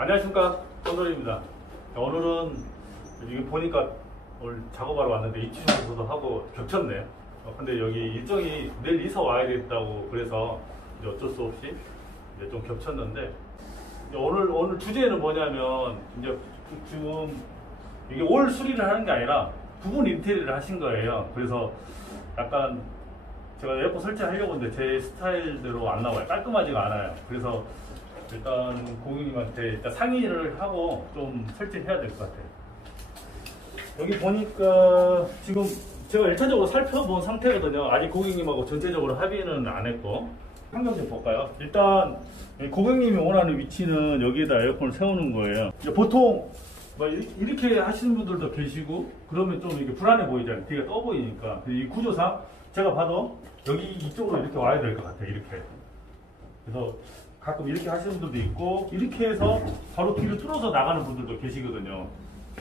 안녕하십니까, 손돌입니다. 오늘은 여기 보니까 오늘 작업하러 왔는데 입주 청소도 하고 겹쳤네요. 근데 여기 일정이 내일 이사 와야 되겠다고 그래서 이제 어쩔 수 없이 이제 좀 겹쳤는데, 이제 오늘 주제는 뭐냐면, 이제 지금 이게 올 수리를 하는 게 아니라 부분 인테리어를 하신 거예요. 그래서 약간 제가 에어컨 설치하려고 했는데 제 스타일대로 안 나와요. 깔끔하지가 않아요. 그래서 일단 고객님한테 일단 상의를 하고 좀 설치해야 될 것 같아요. 여기 보니까 지금 제가 1차적으로 살펴본 상태거든요. 아직 고객님하고 전체적으로 합의는 안 했고. 환경 좀 볼까요? 일단 고객님이 원하는 위치는 여기에다 에어컨을 세우는 거예요. 보통 뭐 이렇게 하시는 분들도 계시고, 그러면 좀 이게 불안해 보이잖아요. 뒤가 떠 보이니까. 이 구조상 제가 봐도 여기 이쪽으로 이렇게 와야 될 것 같아요. 이렇게. 그래서 가끔 이렇게 하시는 분들도 있고, 이렇게 해서 바로 뒤로 뚫어서 나가는 분들도 계시거든요.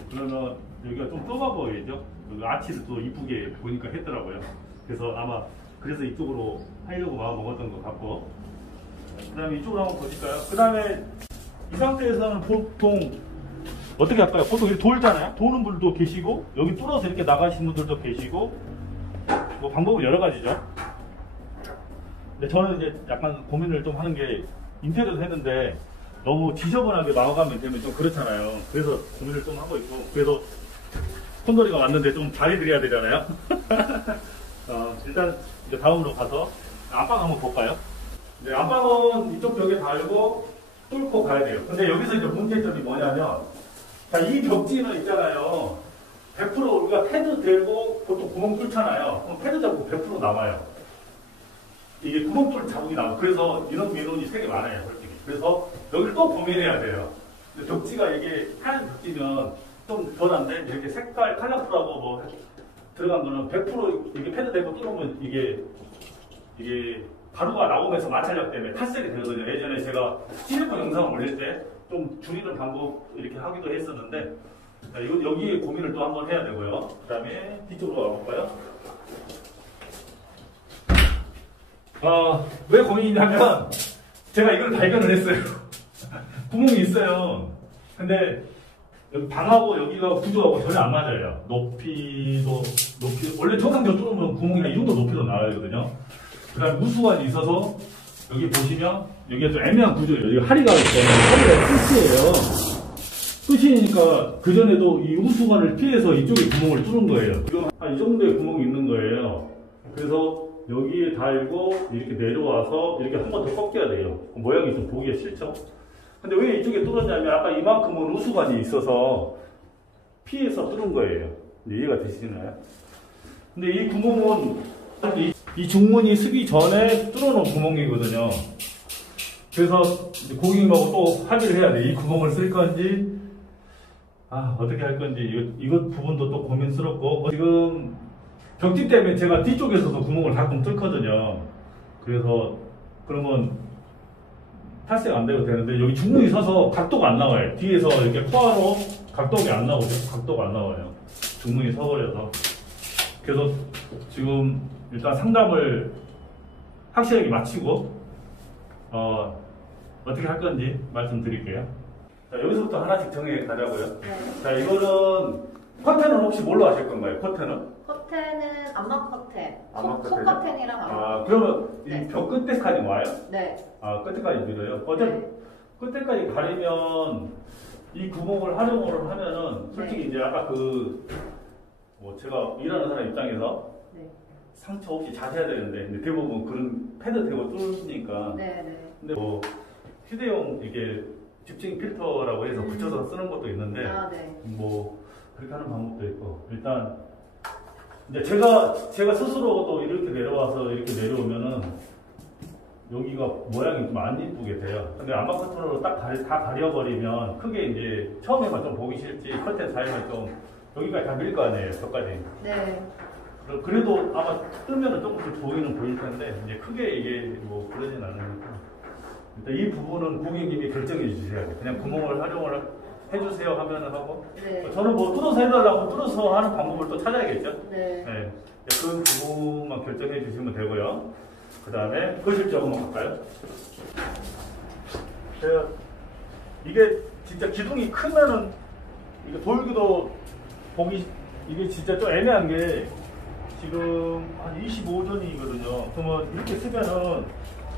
그러면 여기가 좀 좁아 보이죠? 여기 아치를 또 이쁘게 보니까 했더라고요. 그래서 아마 그래서 이쪽으로 하려고 마음 먹었던 것 같고, 그 다음에 이쪽으로 한번 보실까요? 그 다음에 이 상태에서는 보통 어떻게 할까요? 보통 이렇게 돌잖아요? 도는 분들도 계시고, 여기 뚫어서 이렇게 나가시는 분들도 계시고, 뭐 방법은 여러 가지죠. 근데 저는 이제 약간 고민을 좀 하는 게, 인테리어도 했는데 너무 지저분하게 마감이 되면 좀 그렇잖아요. 그래서 고민을 좀 하고 있고, 그래서 콘돌이가 왔는데 좀 잘해드려야 되잖아요. 일단 이제 다음으로 가서 안방 한번 볼까요? 네, 안방은 이쪽 벽에 달고 뚫고 가야 돼요. 근데 여기서 이제 문제점이 뭐냐면, 자, 이 벽지는 있잖아요. 100% 우리가 패드 들고 보통 구멍 뚫잖아요. 그럼 패드 잡고 100% 남아요. 이게 구멍 뚫 자국이 나와요. 그래서 이런 민원이 되게 많아요, 솔직히. 그래서 여기를 또 고민해야 돼요. 근데 벽지가 이게 하얀 벽지면 좀 덜한데, 이렇게 색깔 컬러풀하고 뭐 들어간 거는 100% 이게 패드 대고 뚫으면 이게 가루가 나오면서 마찰력 때문에 탈색이 되거든요. 예전에 제가 실리콘 영상을 올릴 때 좀 줄이는 방법 이렇게 하기도 했었는데, 자, 이거 여기에 고민을 또 한번 해야 되고요. 그 다음에 뒤쪽으로 가볼까요? 왜 고민이냐면, 제가 이걸 발견을 했어요. 구멍이 있어요. 근데 여기 방하고 여기가 구조하고 전혀 안 맞아요. 높이, 원래 정상적으로 뚫으면 구멍이 이 정도 높이로 나와야 되거든요. 그 다음에 우수관이 있어서, 여기 보시면, 여기가 좀 애매한 구조예요. 여기 하리가 있어요. 허리가 끝이니까, 그전에도 이 우수관을 피해서 이쪽에 구멍을 뚫은 거예요. 지금 한 이 정도의 구멍이 있는 거예요. 그래서 여기에 달고, 이렇게 내려와서, 이렇게 한 번 더 꺾여야 돼요. 모양이 좀 보기가 싫죠? 근데 왜 이쪽에 뚫었냐면, 아까 이만큼은 우수관이 있어서 피해서 뚫은 거예요. 이해가 되시나요? 근데 이 구멍은, 이 중문이 쓰기 전에 뚫어놓은 구멍이거든요. 그래서 고객님하고 또 합의를 해야 돼. 이 구멍을 쓸 건지, 어떻게 할 건지, 이것 부분도 또 고민스럽고, 지금 벽지 때문에 제가 뒤쪽에서도 구멍을 가끔 뚫거든요. 그래서, 그러면 탈색 안 돼도 되는데, 여기 중문이 서서 각도가 안 나와요. 뒤에서 이렇게 코아로 각도가 안 나오죠. 각도가 안 나와요. 중문이 서버려서. 그래서 지금 일단 상담을 확실하게 마치고, 어떻게 할 건지 말씀드릴게요. 자, 여기서부터 하나씩 정해 가자고요. 네. 자, 이거는 커튼은 혹시 뭘로 하실 건가요? 커튼은? 커튼은 암막 커튼. 암막 속 커튼이랑 암막. 그러면 네. 이 벽 끝에까지 와요? 네. 끝에까지 밀어요? 어차피 끝에까지 가리면 이 구멍을 활용을 하면은 솔직히 이제 아까 제가 일하는 사람 입장에서 상처 없이 잘 해야 되는데, 근데 대부분 그런 패드 대고 뚫으니까. 네네. 근데 뭐 휴대용 이게 집중 필터라고 해서 붙여서 쓰는 것도 있는데, 네. 뭐 그렇게 하는 방법도 있고, 일단 이제 제가 스스로도 이렇게 내려와서 이렇게 내려오면은 여기가 모양이 좀 안 이쁘게 돼요. 근데 암막 커튼으로 딱 다 가려버리면 크게 이제 처음에만 좀 보기 싫지, 커튼 사이만 좀 여기까지 다 밀 거 아니에요, 저까지. 네. 그래도 아마 뜨면은 조금씩 보일 텐데, 이제 크게 이게 뭐 그러진 않으니까. 일단 이 부분은 고객님이 결정해 주셔야 돼요. 그냥 구멍을 활용을 해주세요 하면은 하고. 네. 저는 뭐 뚫어서 해달라고 뚫어서 하는 방법을 또 찾아야겠죠. 네. 네. 그 부분만 결정해 주시면 되고요. 그 다음에 거실 쪽 한번 갈까요? 이게 진짜 기둥이 크면은 이게 돌기도 보기 이게 진짜 좀 애매한 게 지금 한 25전이거든요. 그러면 이렇게 쓰면은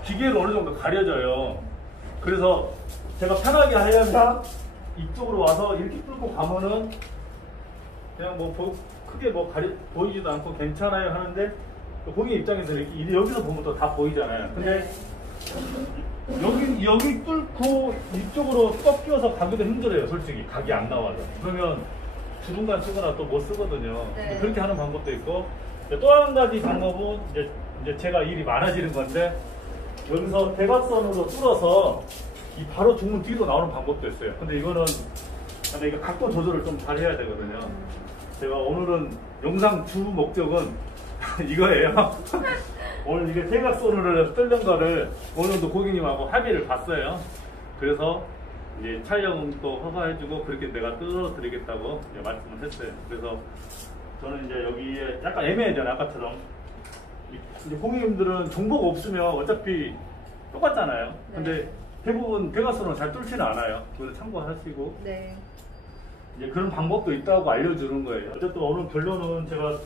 기계로 어느 정도 가려져요. 그래서 제가 편하게 하려면 이쪽으로 와서 이렇게 뚫고 가면은 그냥 뭐 크게 뭐 보이지도 않고 괜찮아요 하는데 고객 입장에서 이렇게 여기서 보면 또 다 보이잖아요. 근데 여기 뚫고 이쪽으로 꺾여서 가기도 힘들어요. 솔직히 각이 안 나와서. 그러면 주둥간 쓰거나 또 못 쓰거든요. 네. 그렇게 하는 방법도 있고 또 한 가지 방법은 이제 제가 일이 많아지는 건데 여기서 대각선으로 뚫어서 이 바로 중문 뒤로 나오는 방법도 있어요. 근데 이거는 이게 각도 조절을 좀 잘 해야 되거든요. 제가 오늘은 영상 주 목적은 이거예요. 오늘 이게 대각선으로 뚫는 거를 오늘도 고객님하고 합의를 봤어요. 그래서 이제 촬영도 허가해주고 그렇게 내가 뚫어드리겠다고 말씀을 했어요. 그래서 저는 이제 여기에 약간 애매하잖아요. 아까처럼. 이제 고객님들은 정보가 없으면 어차피 똑같잖아요. 네. 근데 대부분 대각선으로 잘 뚫지는 않아요. 그래서 참고하시고. 네. 이제 그런 방법도 있다고 알려주는 거예요. 어쨌든 오늘 결론은 제가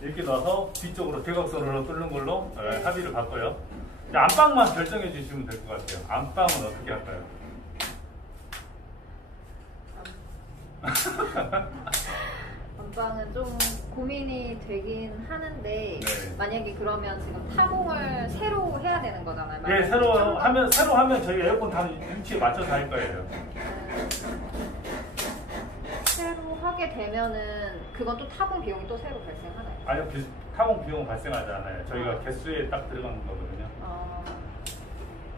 이렇게 놔서 뒤쪽으로 대각선으로 뚫는 걸로 합의를 봤고요. 이제 안방만 결정해 주시면 될 것 같아요. 안방은 어떻게 할까요? 안방은 좀 고민이 되긴 하는데 네. 만약에 그러면 지금 타공을 새로 해야 되는 거잖아요. 네, 새로 하면 저희 에어컨 다 위치에 맞춰서 할 거예요. 새로 하게 되면은 그건 또 타공 비용이 또 새로 발생하나요? 아니요, 타공 비용은 발생하지 않아요. 저희가 개수에 딱 들어가는 거거든요.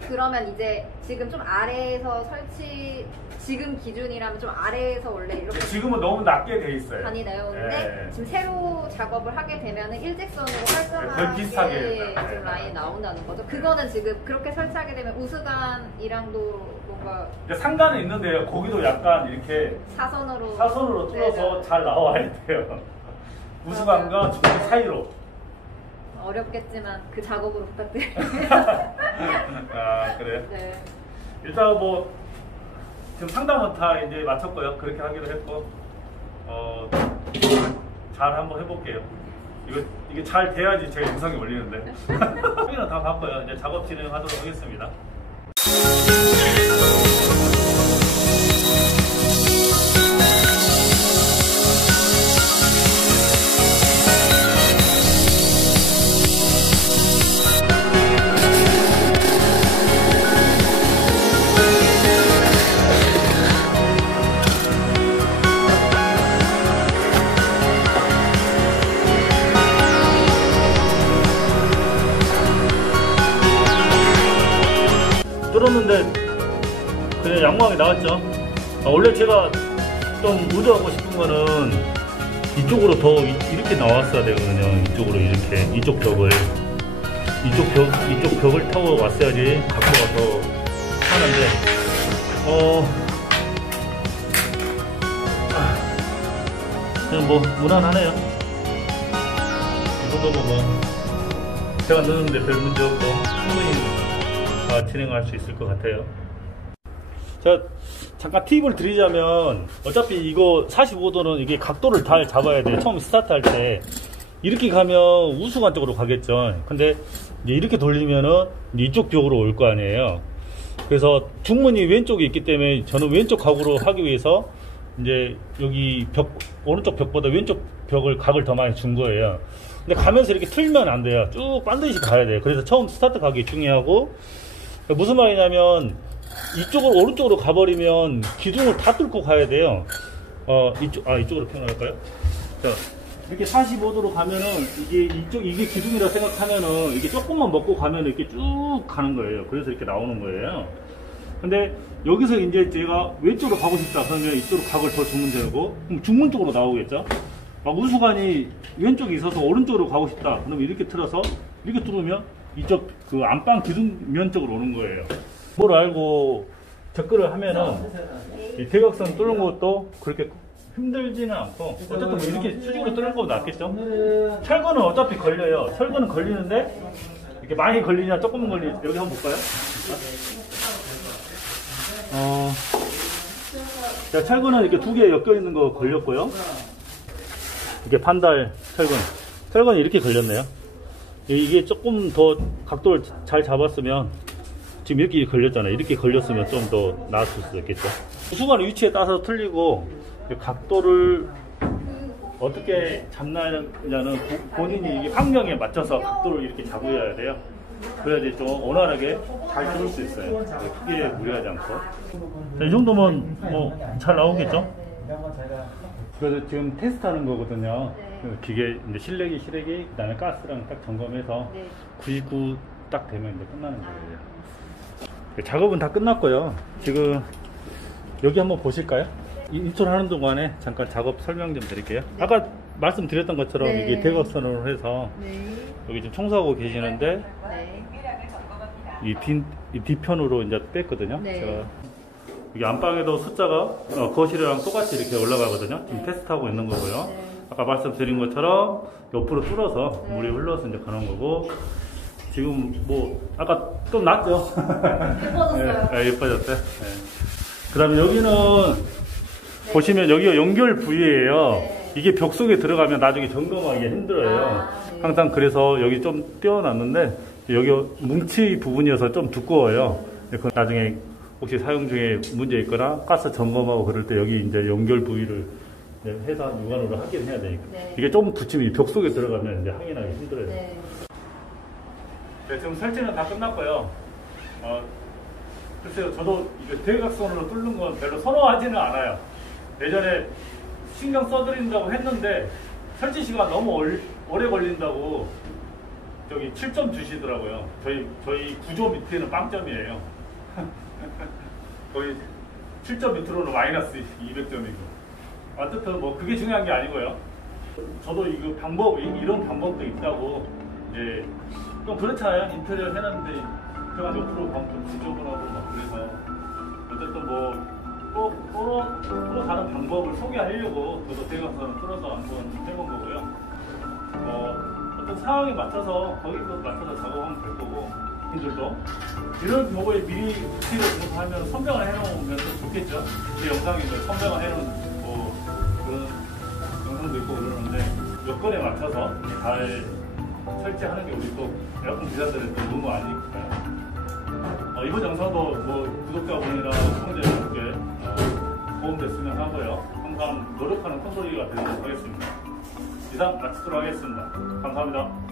그러면 이제 지금 좀 아래에서 지금 기준이라면 좀 아래에서 원래 이렇게 지금은 너무 낮게 돼 있어요. 단이 내려오는데 네. 지금 새로 작업을 하게 되면은 일직선으로 거의 깔끔하게 비슷하게 지금 네. 라인이 나온다는 거죠. 그거는 지금 그렇게 설치하게 되면 우스관이랑도 뭔가 상단은 있는데요. 거기도 약간 이렇게 사선으로 뚫어서 네. 잘 나와야 돼요. 우수관과 중간 사이로. 어렵겠지만 그 작업으로 부탁드립니다. 아, 그래요? 네. 일단 뭐 지금 상담은 다 이제 마쳤고요. 그렇게 하기로 했고 잘 한번 해볼게요. 이게 잘 돼야지 제가 영상이 올리는데. 확인은 다 봤고요. 이제 작업 진행하도록 하겠습니다. 뚫었는데 그냥 양호하게 나왔죠. 원래 제가 좀 의도하고 싶은 거는 이쪽으로 더 이렇게 나왔어야 되거든요. 이쪽으로 이렇게 이쪽 벽을 타고 왔어야지 각도가 더 하는데 그냥 뭐 무난하네요. 이 정도면 뭐 제가 넣는데 별 문제 없고 충분히 진행할 수 있을 것 같아요. 자, 잠깐 팁을 드리자면 어차피 이거 45도는 이게 각도를 잘 잡아야 돼요. 처음 스타트할 때 이렇게 가면 우수관 쪽으로 가겠죠. 근데 이제 이렇게 돌리면은 이제 이쪽 쪽으로 올 거 아니에요. 그래서 중문이 왼쪽에 있기 때문에 저는 왼쪽 각으로 하기 위해서 이제 여기 오른쪽 벽보다 왼쪽 벽을 각을 더 많이 준 거예요. 근데 가면서 이렇게 틀면 안 돼요. 쭉 반드시 가야 돼요. 그래서 처음 스타트 가기 중요하고, 무슨 말이냐면 이쪽으로 오른쪽으로 가버리면 기둥을 다 뚫고 가야 돼요. 이쪽으로 표현할까요? 자, 이렇게 45도로 가면은 이게 기둥이라 생각하면은 이게 조금만 먹고 가면 이렇게 쭉 가는 거예요. 그래서 이렇게 나오는 거예요. 근데 여기서 이제 제가 왼쪽으로 가고 싶다 그러면 이쪽으로 각을 더 주면 되고, 그럼 중문 쪽으로 나오겠죠? 막 우수관이 왼쪽에 있어서 오른쪽으로 가고 싶다 그러면 이렇게 틀어서 이렇게 뚫으면 이쪽 그 안방 기둥면 쪽으로 오는 거예요. 뭘 알고 접근을 하면은 이 대각선 뚫는 것도 그렇게 힘들지는 않고, 어쨌든 뭐 이렇게 수직으로 뚫는 것보다 낫겠죠. 철거는 어차피 걸려요. 철거는 걸리는데 이렇게 많이 걸리냐 조금만 걸리냐, 여기 한번 볼까요? 자, 철근은 이렇게 두 개 엮여 있는 거 걸렸고요. 이게 반달 철근. 철근이 이렇게 걸렸네요. 이게 조금 더 각도를 잘 잡았으면, 지금 이렇게 걸렸잖아요. 이렇게 걸렸으면 좀 더 나았을 수도 있겠죠. 수간의 위치에 따라서 틀리고, 각도를 어떻게 잡느냐는 본인이 이게 환경에 맞춰서 각도를 이렇게 잡아야 돼요. 그래야지 좀 원활하게 잘 들을 수 있어요. 크게 무리하지 않고. 자, 이 정도면 뭐 잘 나오겠죠? 그래서 지금 테스트하는 거거든요. 그 기계 이제 실내기, 그다음에 가스랑 딱 점검해서 99 딱 되면 이제 끝나는 거예요. 작업은 다 끝났고요. 지금 여기 한번 보실까요? 인솔하는 동안에 잠깐 작업 설명 좀 드릴게요. 아까 말씀드렸던 것처럼 이게 대각선으로 해서 여기 지금 청소하고 계시는데 이 뒤편으로 이제 뺐거든요. 제가 여기 안방에도 숫자가 거실이랑 똑같이 이렇게 올라가거든요. 지금 테스트하고 있는 거고요. 아까 말씀드린 것처럼 옆으로 뚫어서 물이 흘러서 이제 가는 거고, 지금 뭐 아까 좀 낫죠? 예뻐졌어요. 네, 예뻐졌어요. 네. 그 다음에 여기는 보시면 여기가 연결 부위예요. 이게 벽 속에 들어가면 나중에 점검하기 힘들어요. 항상 그래서 여기 좀 띄워놨는데 여기 뭉치 부분이어서 좀 두꺼워요. 그건 나중에 혹시 사용 중에 문제 있거나 가스 점검하고 그럴 때 여기 이제 연결 부위를 해서 육안으로 확인해야 되니까. 이게 좀 붙이면 벽 속에 들어가면 이제 확인하기 힘들어요. 네, 지금 설치는 다 끝났고요. 글쎄요, 저도 이거 대각선으로 뚫는 건 별로 선호하지는 않아요. 예전에 신경 써드린다고 했는데 설치 시간 너무 오래 걸린다고 저기 7점 주시더라고요. 저희 구조 밑에는 빵점이에요. 거의 7점 밑으로는 마이너스 200점이고. 어쨌든 뭐 그게 중요한 게 아니고요. 저도 이거 이런 방법도 있다고 이제 좀 그렇잖아요. 인테리어 해놨는데 제가 옆으로 가면 좀 지저분하고 막 그래서 어쨌든 뭐 또 다른 방법을 소개하려고 저도 대각선을 뚫어서 한번 해본 거고요. 어떤 상황에 맞춰서 거기서 맞춰서 작업하면 될 거고, 분들도 이런 경우에 미리 디테일을 공부하면 선명을 해놓으면 또 좋겠죠. 제 영상에 선명을 해놓은 뭐 그런 영상도 있고 그러는데 여건에 맞춰서 잘 설치하는 게 우리 또 에어컨 기사들의 또 의무 아니니까요. 이번 영상도 뭐 구독자분이랑 시청자분들께 도움됐으면 하고요. 항상 노력하는 콘솔이가 되도록 하겠습니다. 이상 마치도록 하겠습니다. 감사합니다.